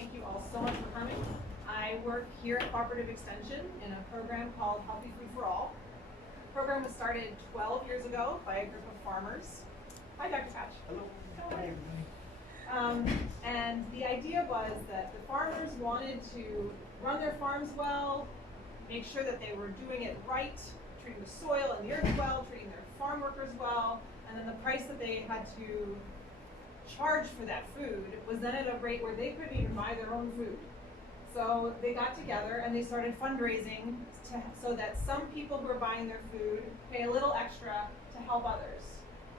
Thank you all so much for coming. I work here at Cooperative Extension in a program called Healthy Food for All. The program was started 12 years ago by a group of farmers. Hi, Dr. Patch. Hello. Hi, everybody. And the idea was that the farmers wanted to run their farms well, make sure that they were doing it right, treating the soil and the earth well, treating their farm workers well, and then the price that they had to charge for that food was then at a rate where they couldn't even buy their own food. So they got together and they started fundraising so that some people who are buying their food pay a little extra to help others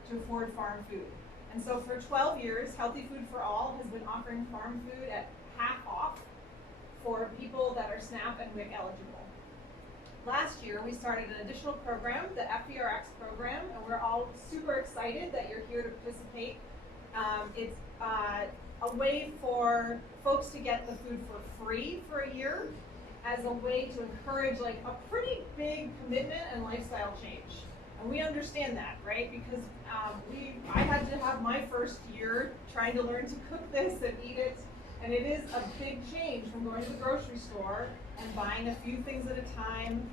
to afford farm food. And so for 12 years, Healthy Food for All has been offering farm food at half off for people that are SNAP and WIC eligible. Last year, we started an additional program, the FVRx program, and we're all super excited that you're here to participate. It's a way for folks to get the food for free for a year as a way to encourage like a pretty big commitment and lifestyle change. And we understand that, right? Because I had to have my first year trying to learn to cook this and eat it. And it is a big change from going to the grocery store and buying a few things at a time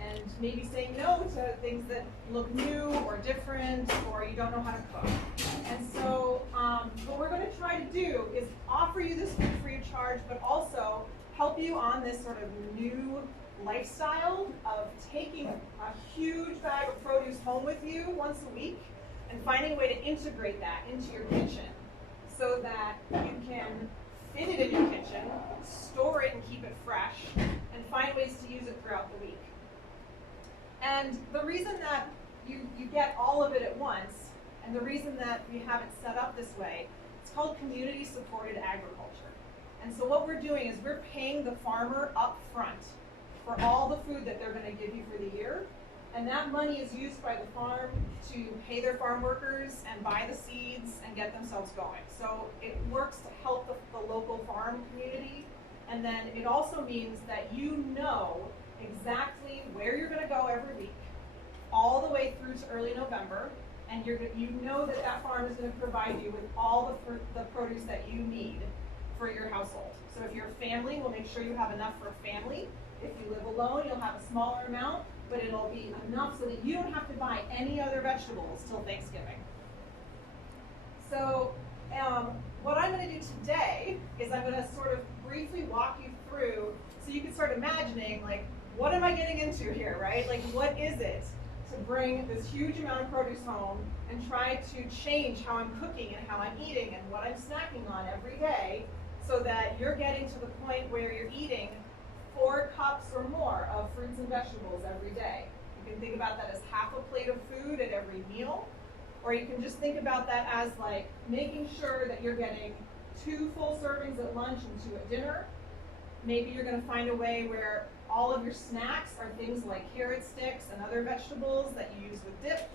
and maybe saying no to things that look new or different or you don't know how to cook. And so what we're going to try to do is offer you this food free of charge, but also help you on this sort of new lifestyle of taking a huge bag of produce home with you once a week and finding a way to integrate that into your kitchen so that you can fit it in your kitchen, store it and keep it fresh, and find ways to use it throughout the week. And the reason that you get all of it at once, and the reason that we have it set up this way, it's called community supported agriculture. And so what we're doing is we're paying the farmer up front for all the food that they're going to give you for the year. And that money is used by the farm to pay their farm workers and buy the seeds and get themselves going. So it works to help the local farm community. And then it also means that you know exactly where you're going to go every week, all the way through to early November. And you know that that farm is going to provide you with all the produce that you need for your household. So if you're a family, we'll make sure you have enough for a family. If you live alone, you'll have a smaller amount, but it'll be enough so that you don't have to buy any other vegetables till Thanksgiving. So what I'm going to do today is I'm going to sort of briefly walk you through so you can start imagining, like, what am I getting into here, right? Like, what is it to bring this huge amount of produce home and try to change how I'm cooking and how I'm eating and what I'm snacking on every day so that you're getting to the point where you're eating 4 cups or more of fruits and vegetables every day. You can think about that as half a plate of food at every meal, or you can just think about that as like making sure that you're getting 2 full servings at lunch and 2 at dinner. Maybe you're going to find a way where all of your snacks are things like carrot sticks and other vegetables that you use with dip,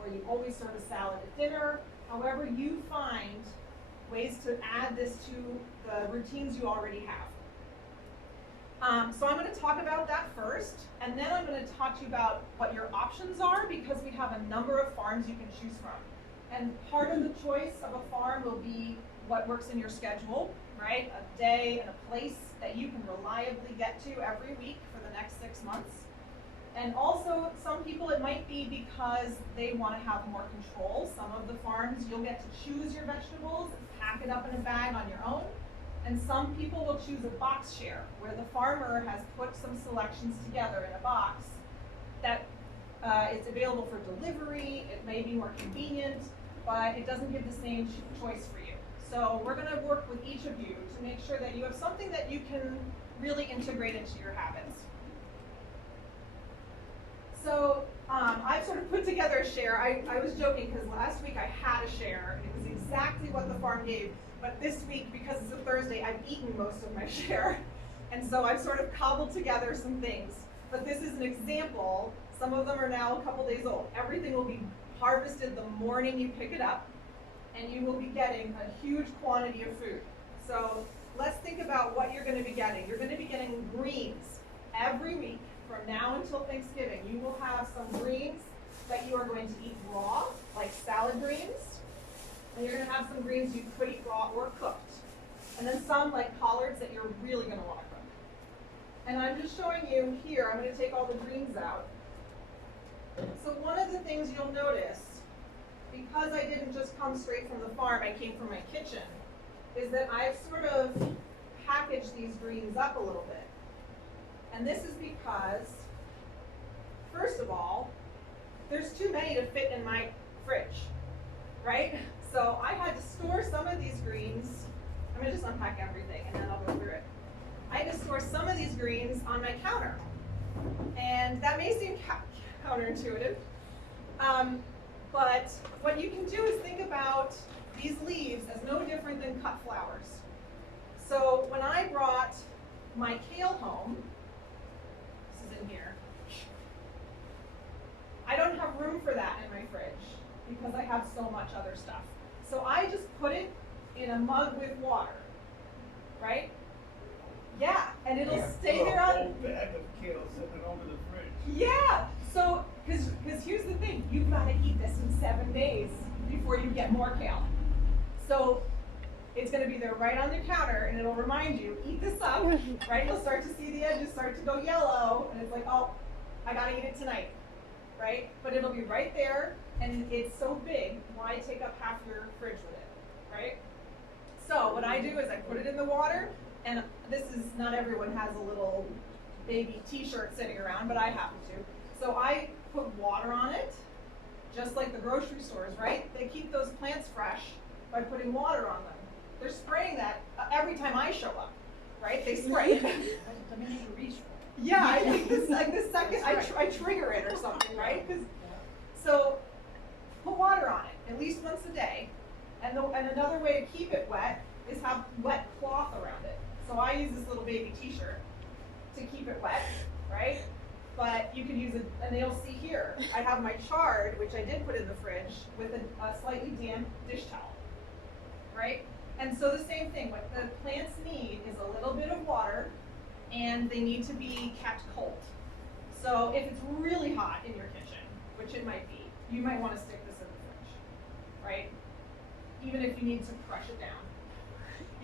or you always serve a salad at dinner. However you find ways to add this to the routines you already have. So I'm going to talk about that first, and then I'm going to talk to you about what your options are, because we have a number of farms you can choose from. And part of the choice of a farm will be what works in your schedule, right? A day and a place that you can reliably get to every week for the next 6 months. And also, some people it might be because they want to have more control. Some of the farms you'll get to choose your vegetables and pack it up in a bag on your own. And some people will choose a box share, where the farmer has put some selections together in a box that it's available for delivery. It may be more convenient, but it doesn't give the same choice for you. So we're going to work with each of you to make sure that you have something that you can really integrate into your habits. So I've sort of put together a share. I was joking because last week I had a share. It was exactly what the farm gave. But this week, because it's a Thursday, I've eaten most of my share. And so I've sort of cobbled together some things. But this is an example. Some of them are now a couple days old. Everything will be harvested the morning you pick it up, and you will be getting a huge quantity of food. So let's think about what you're going to be getting. You're going to be getting greens every week from now until Thanksgiving. You will have some greens that you are going to eat raw, like salad greens. And you're going to have some greens you could eat raw or cooked. and then some like collards that you're really going to want to cook. And I'm just showing you here, I'm going to take all the greens out. So one of the things you'll notice, because I didn't just come straight from the farm, I came from my kitchen, is that I've sort of packaged these greens up a little bit. And this is because, first of all, there's too many to fit in my fridge, right? So I had to store some of these greens. I'm going to just unpack everything and then I'll go through it. I had to store some of these greens on my counter. And that may seem counterintuitive. But what you can do is think about these leaves as no different than cut flowers. So when I brought my kale home, this is in here, I don't have room for that in my fridge because I have so much other stuff. So I just put it in a mug with water, right? Yeah, and it'll stay there on. A whole bag of kale sitting over the fridge. Yeah, so because here's the thing, you've got to eat this in 7 days before you get more kale. So it's going to be there right on the counter, and it'll remind you, eat this up, right? You'll start to see the edges start to go yellow, and it's like, oh, I got to eat it tonight, right? But it'll be right there, and it's so big, why take up half your fridge with it, right? So what I do is I put it in the water, and this is, not everyone has a little baby t-shirt sitting around, but I happen to. So I put water on it, just like the grocery stores, right? They keep those plants fresh by putting water on them. They're spraying that every time I show up, right? They spray it. Yeah, I think this, like the second I trigger it or something, right? So put water on it at least once a day, and another way to keep it wet is have wet cloth around it. So I use this little baby t-shirt to keep it wet, right? But you can use it, and you'll see here, I have my chard, which I did put in the fridge, with a slightly damp dish towel, right? And so the same thing, what the plants need is a little bit of water, and they need to be kept cold. So if it's really hot in your kitchen, which it might be, you might want to stick this in the fridge, right? Even if you need to crush it down.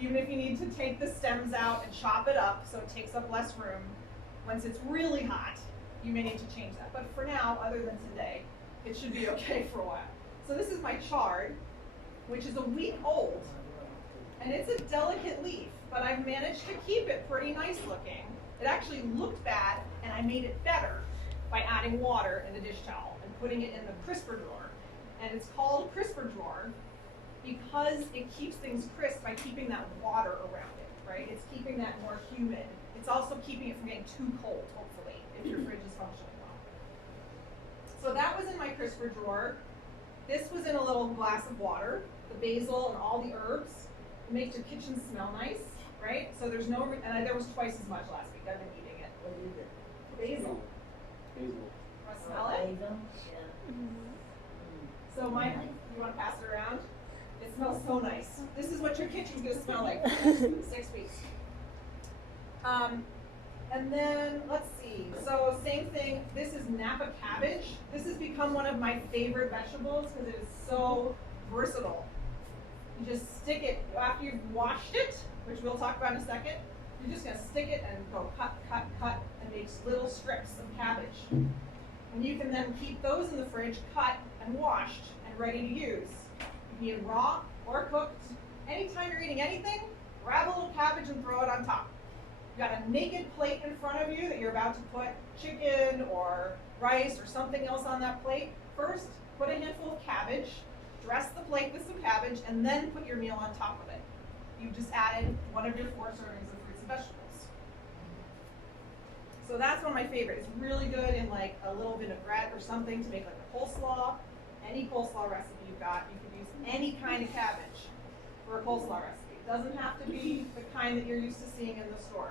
Even if you need to take the stems out and chop it up so it takes up less room. Once it's really hot, you may need to change that. But for now, other than today, it should be okay for a while. So this is my chard, which is a week old. And it's a delicate leaf, but I've managed to keep it pretty nice looking. It actually looked bad, and I made it better by adding water in the dish towel and putting it in the crisper drawer. And it's called crisper drawer because it keeps things crisp by keeping that water around it, right? It's keeping that more humid. It's also keeping it from getting too cold, hopefully, if your fridge is functioning well. So that was in my crisper drawer. This was in a little glass of water, the basil and all the herbs. It makes your kitchen smell nice, right? So there's no, and there was twice as much last week. I've been eating it. What is it? Basil. Basil. Want to smell it? Basil? Yeah. So Mike, you want to pass it around? It smells so nice. This is what your kitchen's going to smell like for the next 6 weeks. And then, let's see. So same thing, this is Napa cabbage. This has become one of my favorite vegetables because it is so versatile. You just stick it, after you've washed it, which we'll talk about in a second, you're just going to stick it and go cut, cut, cut, and make little strips of cabbage. And you can then keep those in the fridge, cut and washed and ready to use. You can eat it raw or cooked. Anytime you're eating anything, grab a little cabbage and throw it on top. You've got a naked plate in front of you that you're about to put chicken or rice or something else on that plate. First, put a handful of cabbage, dress the plate with some cabbage, and then put your meal on top of it. You've just added one of your 4 servings of fruits and vegetables. So that's one of my favorites. It's really good in like a little vinaigrette or something to make like a coleslaw. Any coleslaw recipe you've got, you can use any kind of cabbage for a coleslaw recipe. It doesn't have to be the kind that you're used to seeing in the store.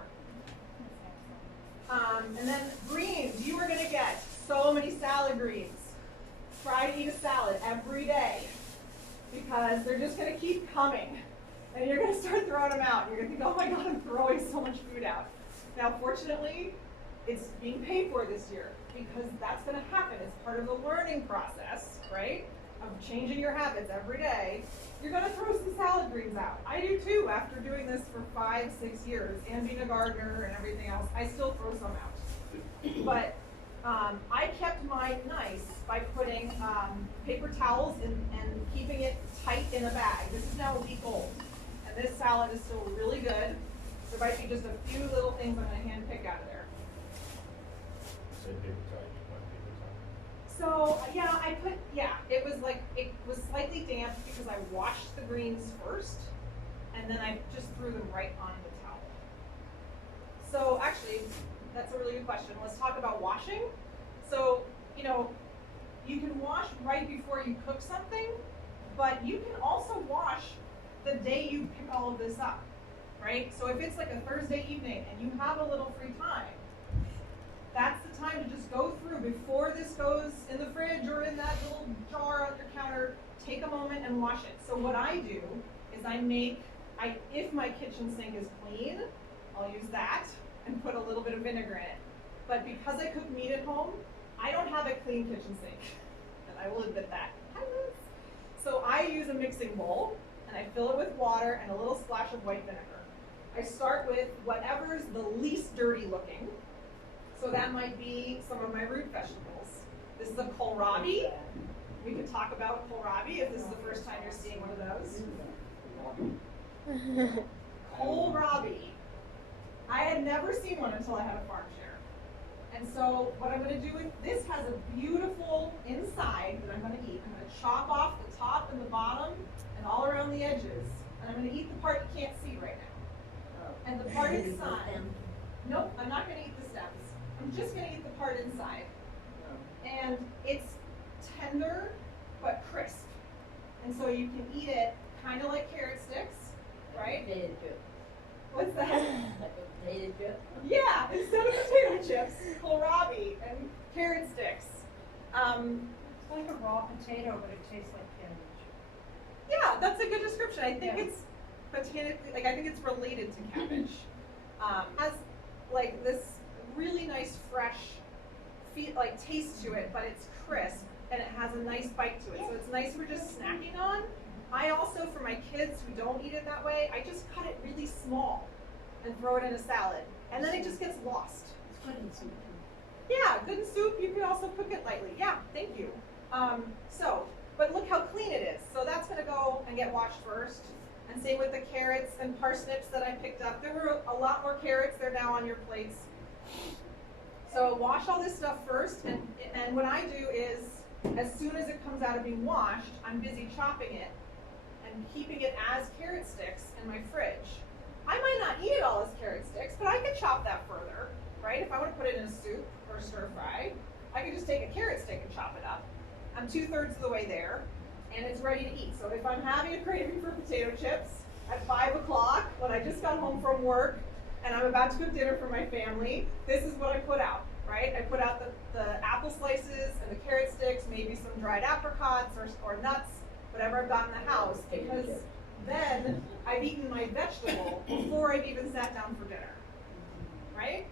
And then greens, you are going to get so many salad greens. Try to eat a salad every day because they're just going to keep coming. And you're going to start throwing them out. You're going to think, oh my God, I'm throwing so much food out. Now, fortunately, it's being paid for this year because that's going to happen. It's part of the learning process, right, of changing your habits every day. You're going to throw some salad greens out. I do too, after doing this for 5-6 years and being a gardener and everything else, I still throw some out. But I kept mine nice by putting paper towels and keeping it tight in a bag. This is now a week old, and this salad is still really good. There might be just a few little things I'm gonna hand pick out of there. Say paper towel, you want paper towel? So it was slightly damp because I washed the greens first, and then I just threw them right on the towel. So actually, that's a really good question. Let's talk about washing. So, you can wash right before you cook something, but you can also wash the day you pick all of this up, right? So if it's like a Thursday evening and you have a little free time, that's the time to just go through before this goes in the fridge or in that little jar on your counter. Take a moment and wash it. So what I do is if my kitchen sink is clean, I'll use that and put a little bit of vinegar in it. But because I cook meat at home, I don't have a clean kitchen sink, and I will admit that. So I use a mixing bowl, and I fill it with water and a little splash of white vinegar. I start with whatever's the least dirty looking. So that might be some of my root vegetables. This is a kohlrabi. We could talk about kohlrabi if this is the first time you're seeing one of those. Kohlrabi. I had never seen one until I had a farm share. And so what I'm going to do with this has a beautiful inside that I'm going to eat. I'm going to chop off the top and the bottom and all around the edges. And I'm going to eat the part you can't see right now. And the part inside. Nope, I'm not going to eat the stems. I'm just going to eat the part inside. And it's tender but crisp. And so you can eat it kind of like carrot sticks, right? Potato chip. What's that? Like a potato chip? Yeah, instead of potato chips, kohlrabi and carrot sticks. It's like a raw potato, but it tastes like cabbage. Yeah, that's a good description. I think Yeah. it's botanically, I think it's related to cabbage. Has like this really nice fresh taste to it, but it's crisp and it has a nice bite to it. So it's nice for just snacking on. I also, for my kids who don't eat it that way, I just cut it really small and throw it in a salad. And then it just gets lost. It's good in soup. Yeah, good in soup. You can also cook it lightly. Yeah, thank you. But look how clean it is. So that's gonna go and get washed first. And same with the carrots and parsnips that I picked up. There were a lot more carrots. They're now on your plates. So wash all this stuff first. And what I do is, as soon as it comes out of being washed, I'm busy chopping it and keeping it as carrot sticks in my fridge. I might not eat it all as carrot sticks, but I could chop that further, right? If I want to put it in a soup or a stir fry, I could just take a carrot stick and chop it up. I'm 2/3 of the way there, and it's ready to eat. So if I'm having a craving for potato chips at 5 o'clock when I just got home from work and I'm about to cook dinner for my family, this is what I put out, right? I put out the apple slices and the carrot sticks, maybe some dried apricots or nuts, whatever I've got in the house, because then I've eaten my vegetable before I've even sat down for dinner, right?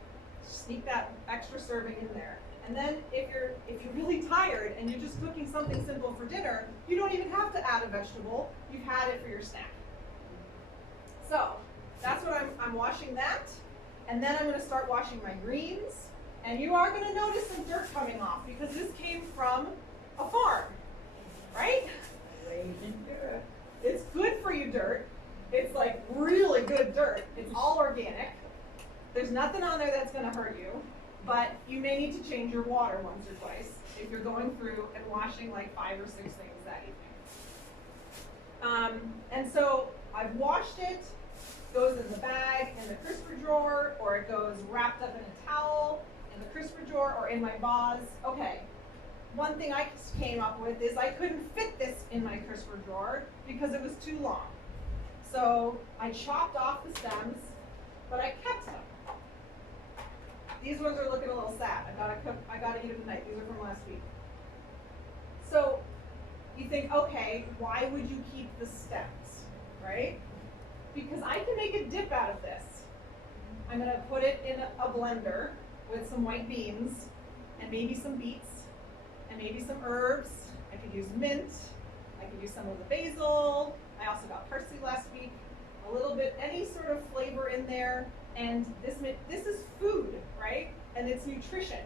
Sneak that extra serving in there. And then if you're really tired and you're just cooking something simple for dinner, you don't even have to add a vegetable. You've had it for your snack. So that's what I'm washing that. And then I'm going to start washing my greens. And you are going to notice some dirt coming off because this came from a farm, right? It's good for you dirt. It's like really good dirt. It's all organic. There's nothing on there that's going to hurt you, but you may need to change your water once or twice if you're going through and washing like 5 or 6 things that evening. And so I've washed it, goes in the bag in the crisper drawer, or it goes wrapped up in a towel in the crisper drawer or in my vase. Okay. One thing I came up with is I couldn't fit this in my crisper drawer because it was too long. So I chopped off the stems, but I kept them. These ones are looking a little sad. I gotta eat them tonight. These are from last week. So you think, okay, why would you keep the stems, right? Because I can make a dip out of this. I'm gonna put it in a blender with some white beans and maybe some beets and maybe some herbs. I could use mint. I could use some of the basil. I also got parsley last week. And this is food, right? And it's nutrition.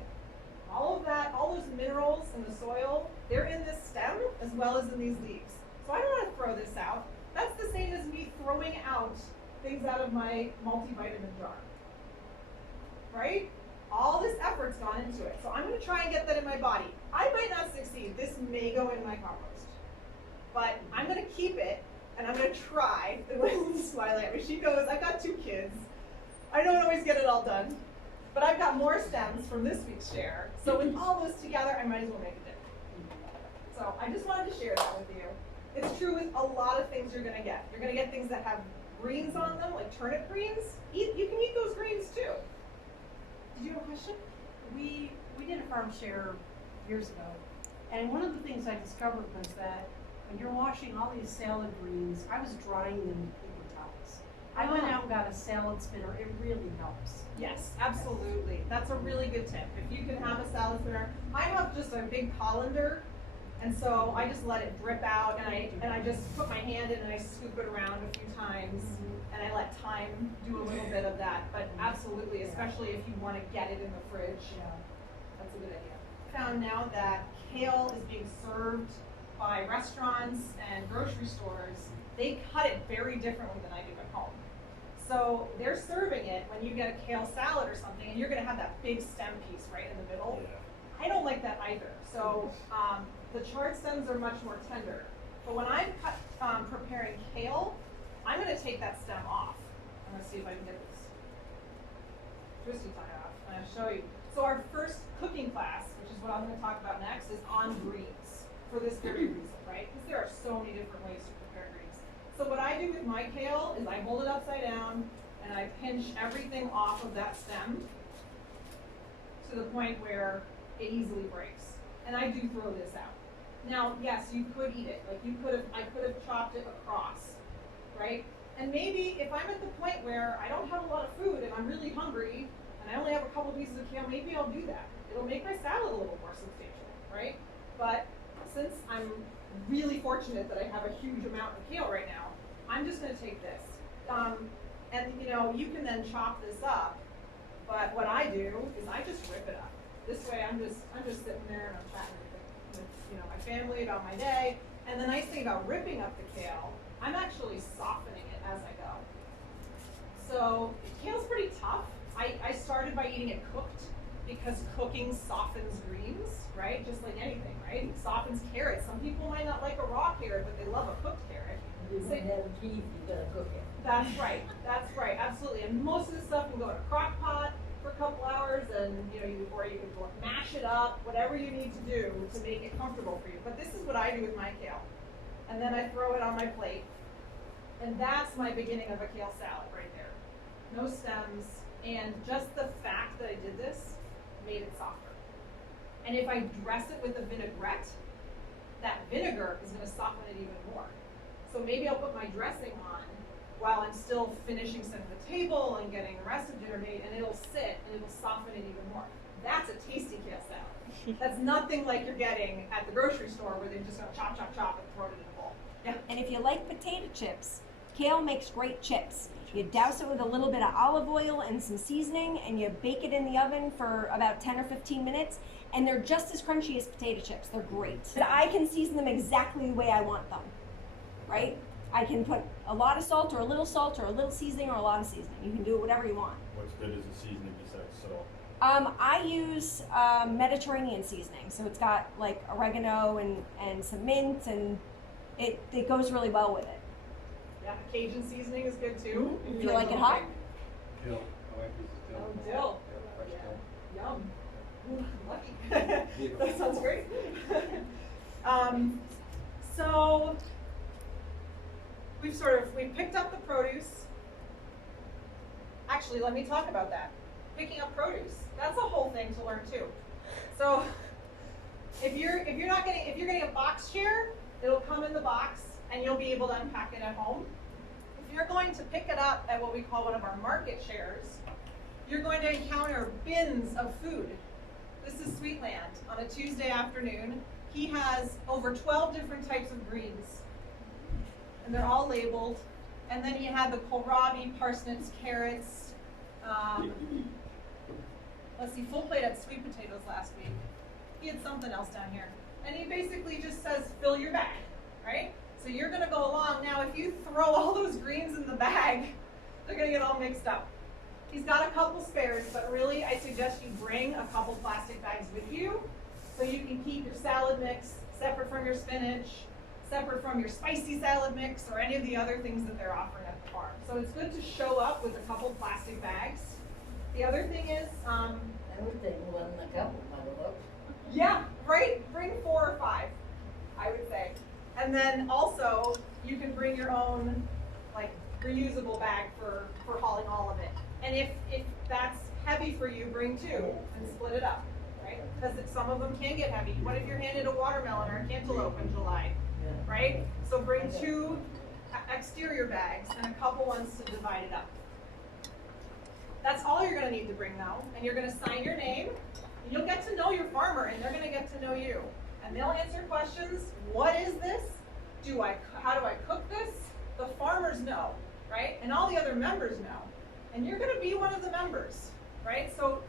All of that, all those minerals in the soil, they're in this stem as well as in these leaves. So I don't want to throw this out. That's the same as me throwing out things out of my multivitamin jar, right? All this effort's gone into it. So I'm going to try and get that in my body. I might not succeed. This may go in my compost. But I'm going to keep it, and I'm going to try. Smiley at me. She goes, I've got 2 kids. I don't always get it all done. But I've got more stems from this week's share. So with all those together, I might as well make a dip. So I just wanted to share that with you. It's true with a lot of things you're going to get. You're going to get things that have greens on them, like turnip greens. You can eat those greens too. Did you have a question? We did a farm share years ago, and one of the things I discovered was that when you're washing all these salad greens, I was drying them with paper towels. I went out and got a salad spinner. It really helps. Yes, absolutely. That's a really good tip. If you can have a salad spinner, I have just a big colander, and so I just let it drip out, and I just put my hand in and I scoop it around a few times, and I let time do a little bit of that. But absolutely, especially if you want to get it in the fridge, that's a good idea. Found now that kale is being served by restaurants and grocery stores. They cut it very differently than I do at home. So they're serving it when you get a kale salad or something, and you're going to have that big stem piece right in the middle. I don't like that either. So the charred stems are much more tender. But when I'm preparing kale, I'm going to take that stem off. I'm going to see if I can get this twisty tie off, and I'll show you. So our first cooking class, which is what I'm going to talk about next, is on greens for this very reason, right? Because there are so many different ways to prepare greens. So what I do with my kale is I hold it upside down and I pinch everything off of that stem to the point where it easily breaks. And I do throw this out. Now, yes, you could eat it. Like I could have chopped it across, right? And maybe if I'm at the point where I don't have a lot of food and I'm really hungry and I only have a couple pieces of kale, maybe I'll do that. It'll make my salad a little more substantial, right? But since I'm really fortunate that I have a huge amount of kale right now, I'm just going to take this. And you can then chop this up, but what I do is I just rip it up. This way I'm just sitting there and I'm chatting with my family about my day. And the nice thing about ripping up the kale, I'm actually softening it as I go. So kale's pretty tough. I started by eating it cooked because cooking softens greens, right? Just like anything, right? It softens carrots. Some people might not like a raw carrot, but they love a cooked carrot. You might have teeth, you gotta cook it. That's right, absolutely. And most of the stuff can go in a crock pot for a couple hours, and or you can mash it up, whatever you need to do to make it comfortable for you. But this is what I do with my kale. And then I throw it on my plate. And that's my beginning of a kale salad right there. No stems, and just the fact that I did this made it softer. And if I dress it with a vinaigrette, that vinegar is going to soften it even more. So maybe I'll put my dressing on while I'm still finishing setting the table and getting the rest of dinner made, and it'll sit and it'll soften it even more. That's a tasty kale salad. That's nothing like you're getting at the grocery store where they're just going to chop, chop, chop and throw it in a bowl. Yeah. And if you like potato chips, kale makes great chips. You douse it with a little bit of olive oil and some seasoning, and you bake it in the oven for about 10 or 15 minutes, and they're just as crunchy as potato chips. They're great. But I can season them exactly the way I want them, right? I can put a lot of salt or a little seasoning or a lot of seasoning. You can do it whatever you want. What's good as a seasoning besides salt? I use Mediterranean seasoning, so it's got like oregano and some mint, and it goes really well with it. Yeah, Cajun seasoning is good too. If you like it hot. Dill. I like pieces of dill. Oh, dill. Fresh dill. Yum. Ooh, lucky. That sounds great. So we've picked up the produce. Actually, let me talk about that. Picking up produce. That's a whole thing to learn too. So if you're getting a box share, it'll come in the box and you'll be able to unpack it at home. If you're going to pick it up at what we call one of our market shares, you're going to encounter bins of food. This is Sweetland on a Tuesday afternoon. He has over 12 different types of greens, and they're all labeled. And then you have the kohlrabi, parsnips, carrots, Let's see, Full Plate had sweet potatoes last week. He had something else down here. And he basically just says, fill your bag, right? So you're gonna go along. Now, if you throw all those greens in the bag, they're gonna get all mixed up. He's got a couple spares, but really I suggest you bring a couple plastic bags with you so you can keep your salad mix separate from your spinach, separate from your spicy salad mix, or any of the other things that they're offering at the farm. So it's good to show up with a couple plastic bags. The other thing is, I would think more than a couple, by the looks. yeah, right, bring 4 or 5, I would say. And then also, you can bring your own, like, reusable bag for hauling all of it. And if that's heavy for you, bring 2 and split it up, right? Because some of them can get heavy. What if you're handed a watermelon or a cantaloupe in July, right? So bring 2 exterior bags and a couple ones to divide it up. That's all you're gonna need to bring though, and you're gonna sign your name, and you'll get to know your farmer, and they're gonna get to know you. And they'll answer questions, what is this? How do I cook this? The farmers know, right? And all the other members know. And you're gonna be one of the members, right? So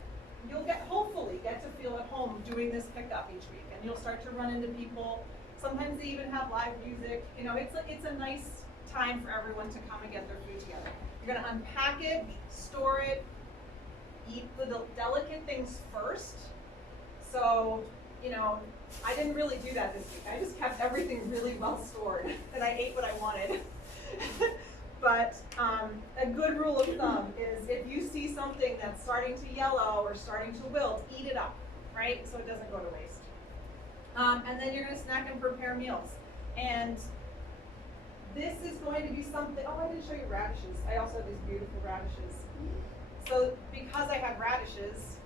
you'll hopefully get to feel at home doing this pickup each week, and you'll start to run into people. Sometimes they even have live music. You know, it's a nice time for everyone to come and get their food together. You're gonna unpack it, store it, eat the delicate things first. So, you know, I didn't really do that this week. I just kept everything really well stored, and I ate what I wanted. But a good rule of thumb is if you see something that's starting to yellow or starting to wilt, eat it up, right? So it doesn't go to waste. And then you're gonna snack and prepare meals. And this is going to be something, oh, I didn't show you radishes. I also have these beautiful radishes. So because I had radishes,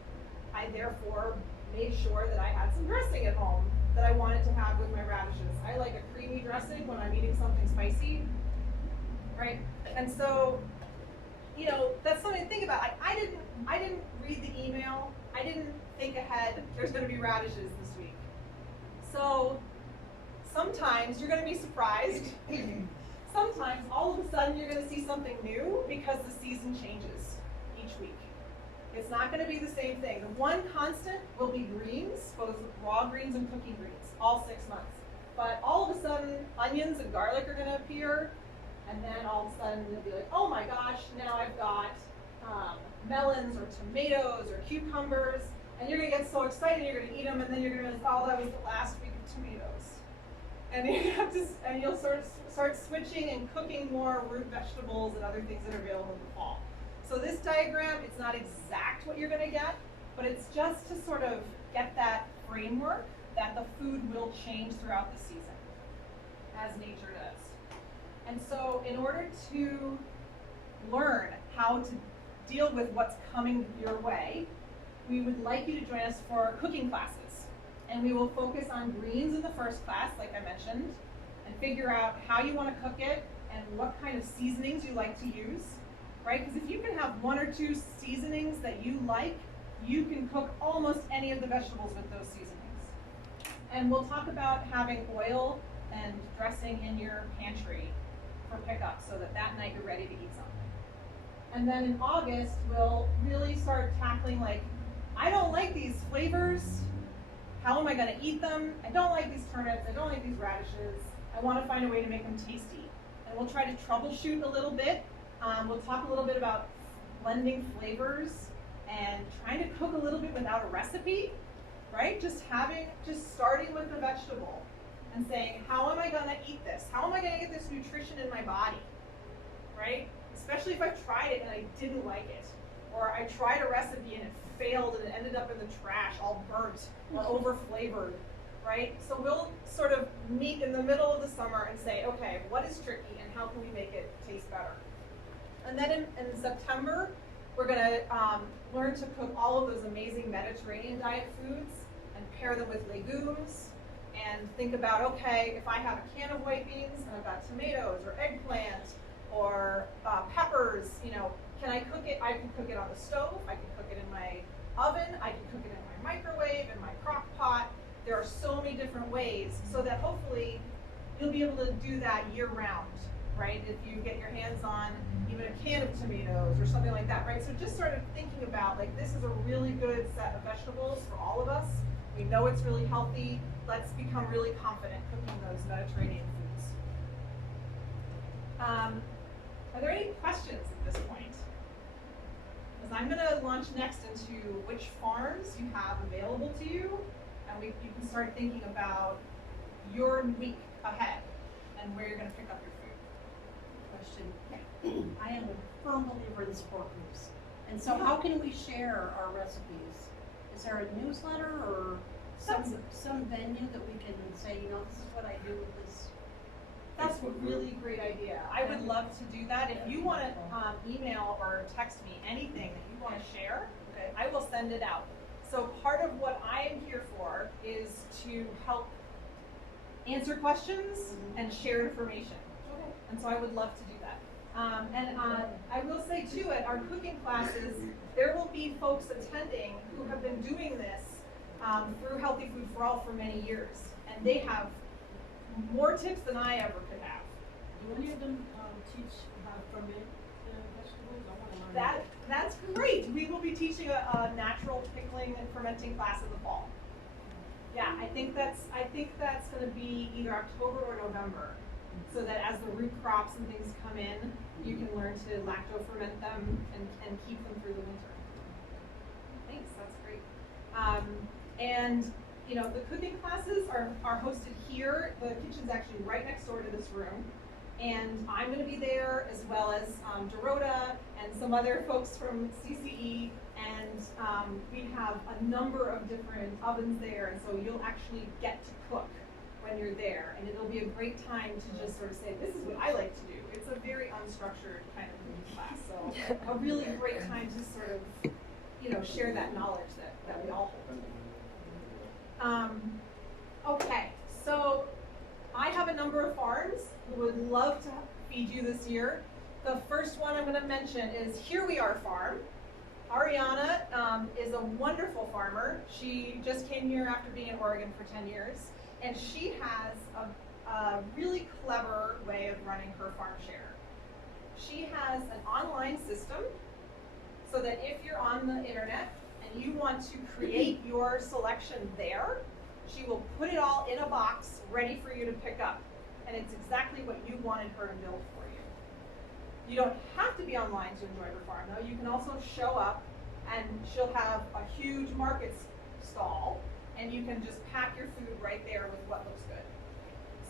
I therefore made sure that I had some dressing at home that I wanted to have with my radishes. I like a creamy dressing when I'm eating something spicy, right? And so, you know, that's something to think about. I didn't read the email. I didn't think ahead. There's going to be radishes this week. So sometimes you're going to be surprised. Sometimes all of a sudden you're going to see something new because the season changes each week. It's not going to be the same thing. The one constant will be greens, both raw greens and cooking greens, all 6 months. But all of a sudden, onions and garlic are going to appear, and then all of a sudden you'll be like, oh my gosh, now I've got melons or tomatoes or cucumbers, and you're going to get so excited, you're going to eat them, and then you're going to realize, oh, that was the last week of tomatoes. And you have to, and you'll start switching and cooking more root vegetables and other things that are available in the fall. So this diagram, it's not exact what you're gonna get, but it's just to sort of get that framework that the food will change throughout the season, as nature does. And so in order to learn how to deal with what's coming your way, we would like you to join us for cooking classes. And we will focus on greens in the first class, like I mentioned, and figure out how you want to cook it and what kind of seasonings you like to use, right? Because if you can have 1 or 2 seasonings that you like, you can cook almost any of the vegetables with those seasonings. And we'll talk about having oil and dressing in your pantry for pickup so that night you're ready to eat something. And then in August, we'll really start tackling like, I don't like these flavors. How am I going to eat them? I don't like these turnips. I don't like these radishes. I want to find a way to make them tasty. And we'll try to troubleshoot a little bit. We'll talk a little bit about blending flavors and trying to cook a little bit without a recipe, right? Just starting with the vegetable and saying, how am I going to eat this? How am I going to get this nutrition in my body, right? Especially if I've tried it and I didn't like it. Or I tried a recipe and it failed and it ended up in the trash, all burnt or over-flavored, right? So we'll sort of meet in the middle of the summer and say, okay, what is tricky and how can we make it taste better? And then in September, we're gonna learn to cook all of those amazing Mediterranean diet foods and pair them with legumes and think about, okay, if I have a can of white beans and I've got tomatoes or eggplant or peppers, you know, can I cook it? I can cook it on the stove, I can cook it in my oven, I can cook it in my microwave, in my crock pot. There are so many different ways so that hopefully you'll be able to do that year round right? If you get your hands on even a can of tomatoes or something like that, right? So just sort of thinking about, like, this is a really good set of vegetables for all of us. We know it's really healthy. Let's become really confident cooking those Mediterranean foods. Are there any questions at this point? Because I'm going to launch next into which farms you have available to you, and you can start thinking about your week ahead and where you're going to pick up your food. Question. I am a firm believer in support groups. And so how can we share our recipes? Is there a newsletter or some venue that we can say, you know, this is what I do with this? That's a really great idea. I would love to do that. If you want to email or text me anything that you want to share, okay, I will send it out. So part of what I am here for is to help answer questions and share information. Okay. And so I would love to do that. I will say too, at our cooking classes, there will be folks attending who have been doing this through Healthy Food for All for many years. And they have more tips than I ever could have. Do any of them teach how to ferment vegetables? I want to learn That's great. We will be teaching a natural pickling and fermenting class in the fall. Yeah, I think that's going to be either October or November, so that as the root crops and things come in, you can learn to lacto ferment them and keep them through the winter. Thanks, that's great. And you know, the cooking classes are hosted here. The kitchen's actually right next door to this room. And I'm going to be there, as well as Dorota and some other folks from CCE. And we have a number of different ovens there. And so you'll actually get to cook when you're there. And it'll be a great time to just sort of say, this is what I like to do. It's a very unstructured kind of cooking class. So a really great time to sort of, you know, share that knowledge that we all hold. Okay, so I have a number of farms who would love to feed you this year. The first one I'm going to mention is Here We Are Farm. Ariana is a wonderful farmer. She just came here after being in Oregon for 10 years, and she has a really clever way of running her farm share. She has an online system so that if you're on the internet and you want to create your selection there, she will put it all in a box ready for you to pick up. And it's exactly what you wanted her to build for you. You don't have to be online to enjoy her farm though. You can also show up and she'll have a huge market stall and you can just pack your food right there with what looks good.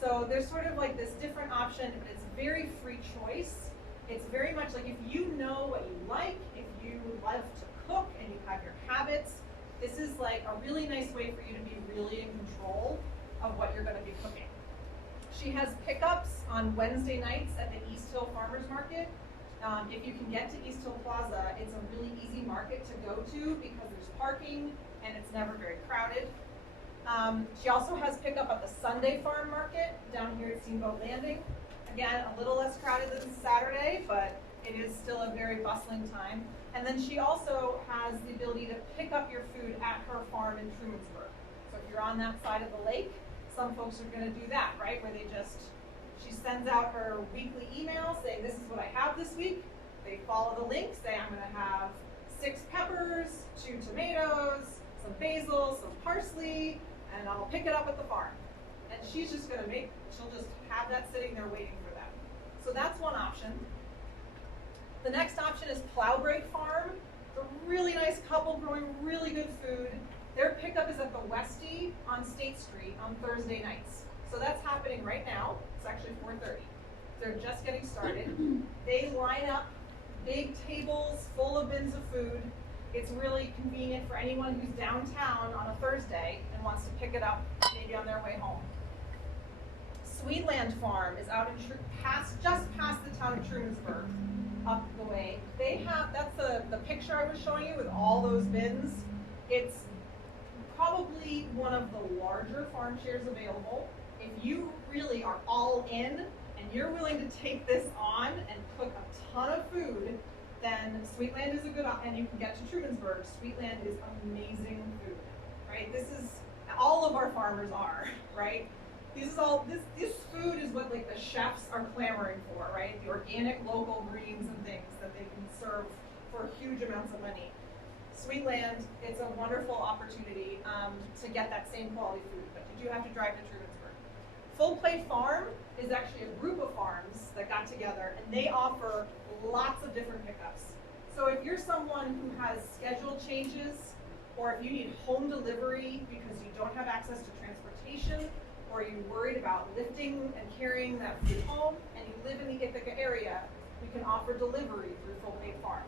So there's sort of like this different option, but it's very free choice. It's very much like if you know what you like, if you love to cook and you have your habits, this is like a really nice way for you to be really in control of what you're going to be cooking. She has pickups on Wednesday nights at the East Hill Farmers Market. If you can get to East Hill Plaza, it's a really easy market to go to because there's parking and it's never very crowded. She also has pickup at the Sunday Farm Market down here at Steamboat Landing. Again, a little less crowded than Saturday, but it is still a very bustling time. And then she also has the ability to pick up your food at her farm in Trumansburg. So if you're on that side of the lake, some folks are going to do that, right? Where she sends out her weekly email saying, this is what I have this week. They follow the link, say, I'm going to have 6 peppers, 2 tomatoes, some basil, some parsley, and I'll pick it up at the farm. And she's just going to she'll just have that sitting there waiting for them. So that's one option. The next option is Plowbreak Farm. It's a really nice couple growing really good food. Their pickup is at the Westie on State Street on Thursday nights. So that's happening right now. It's actually 4:30. They're just getting started. They line up big tables full of bins of food. It's really convenient for anyone who's downtown on a Thursday and wants to pick it up maybe on their way home. Sweetland Farm is out in just past the town of Trumansburg, up the way. That's the picture I was showing you with all those bins. It's probably one of the larger farm shares available. If you really are all in and you're willing to take this on and cook a ton of food, then Sweetland is a good option, and you can get to Trumansburg. Sweetland is amazing food, right? All of our farmers are, right? This food is what like the chefs are clamoring for, right? The organic local greens and things that they can serve for huge amounts of money. Sweetland, it's a wonderful opportunity to get that same quality food, but you do have to drive to Trumansburg. Full Plate Farm is actually a group of farms that got together, and they offer lots of different pickups. So if you're someone who has schedule changes, or if you need home delivery because you don't have access to transportation, or you're worried about lifting and carrying that food home, and you live in the Ithaca area, we can offer delivery through Full Plate Farm.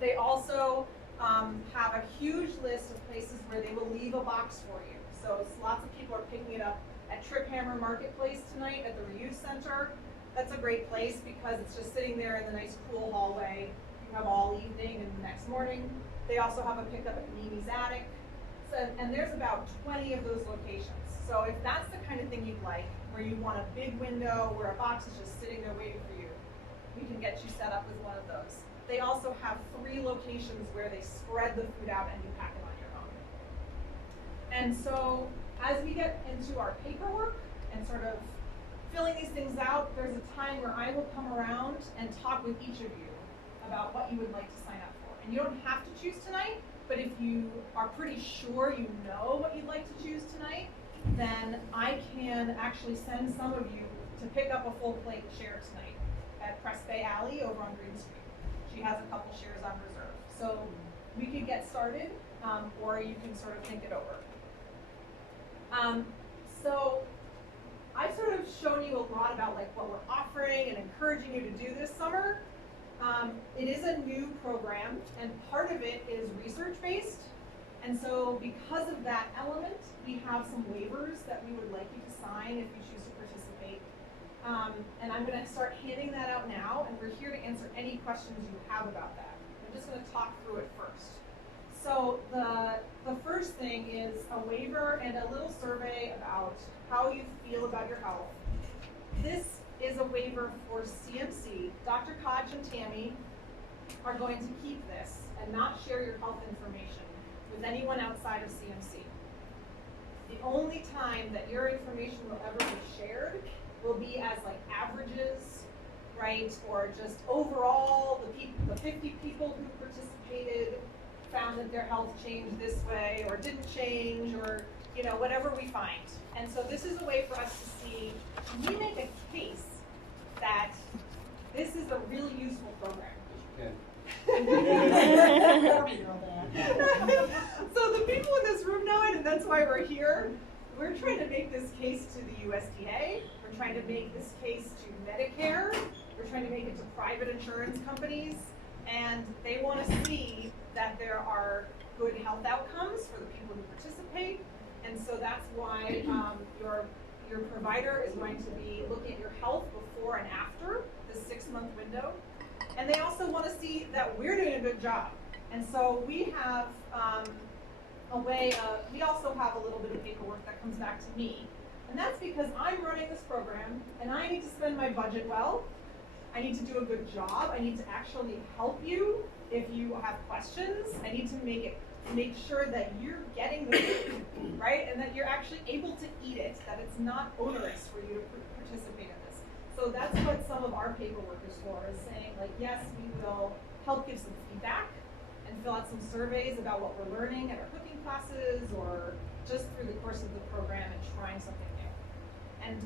They also have a huge list of places where they will leave a box for you. So lots of people are picking it up at Trip Hammer Marketplace tonight at the Reuse Center. That's a great place because it's just sitting there in the nice cool hallway. You have all evening and the next morning. They also have a pickup at Mimi's Attic. So, and there's about 20 of those locations. So if that's the kind of thing you'd like, where you want a big window where a box is just sitting there waiting for you, we can get you set up with one of those. They also have 3 locations where they spread the food out and you pack it on your own. And so as we get into our paperwork and sort of filling these things out, there's a time where I will come around and talk with each of you about what you would like to sign up for. And you don't have to choose tonight, but if you are pretty sure you know what you'd like to choose tonight, then I can actually send some of you to pick up a full plate share tonight at Press Bay Alley over on Green Street. She has a couple shares on reserve. So we could get started, or you can sort of think it over. So I've sort of shown you a lot about like what we're offering and encouraging you to do this summer. It is a new program, and part of it is research-based. And so because of that element, we have some waivers that we would like you to sign if you choose to participate. And I'm going to start handing that out now, and we're here to answer any questions you have about that. I'm just going to talk through it first. So the first thing is a waiver and a little survey about how you feel about your health. This is a waiver for CMC. Dr. Koch and Tammy are going to keep this and not share your health information with anyone outside of CMC. The only time that your information will ever be shared will be as like averages, right? Or just overall, the 50 people who participated found that their health changed this way or didn't change, or you know, whatever we find. And so this is a way for us to see, can we make a case that this is a really useful program? So the people in this room know it, and that's why we're here. We're trying to make this case to the USDA. We're trying to make this case to Medicare. We're trying to make it to private insurance companies. And they want to see that there are good health outcomes for the people who participate. And so that's why your provider is going to be looking at your health before and after this 6-month window. And they also want to see that we're doing a good job. And so we have a way of, we also have a little bit of paperwork that comes back to me. And that's because I'm running this program and I need to spend my budget well. I need to do a good job. I need to actually help you if you have questions. I need to make sure that you're getting the food, right? And that you're actually able to eat it, that it's not onerous for you to participate in this. So that's what some of our paperwork is for, is saying like, yes, we will help give some feedback and fill out some surveys about what we're learning at our cooking classes or just through the course of the program and trying something new. And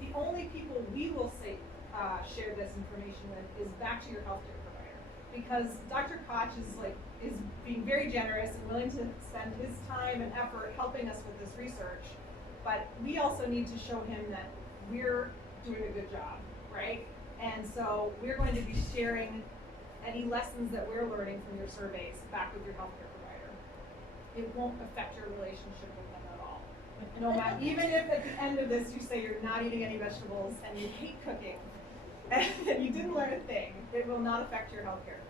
the only people we will say share this information with is back to your healthcare provider, because Dr. Koch is being very generous and willing to spend his time and effort helping us with this research, but we also need to show him that we're doing a good job, right? And so we're going to be sharing any lessons that we're learning from your surveys back with your healthcare provider. It won't affect your relationship with them at all. No matter, even if at the end of this you say you're not eating any vegetables and you hate cooking and you didn't learn a thing, it will not affect your healthcare.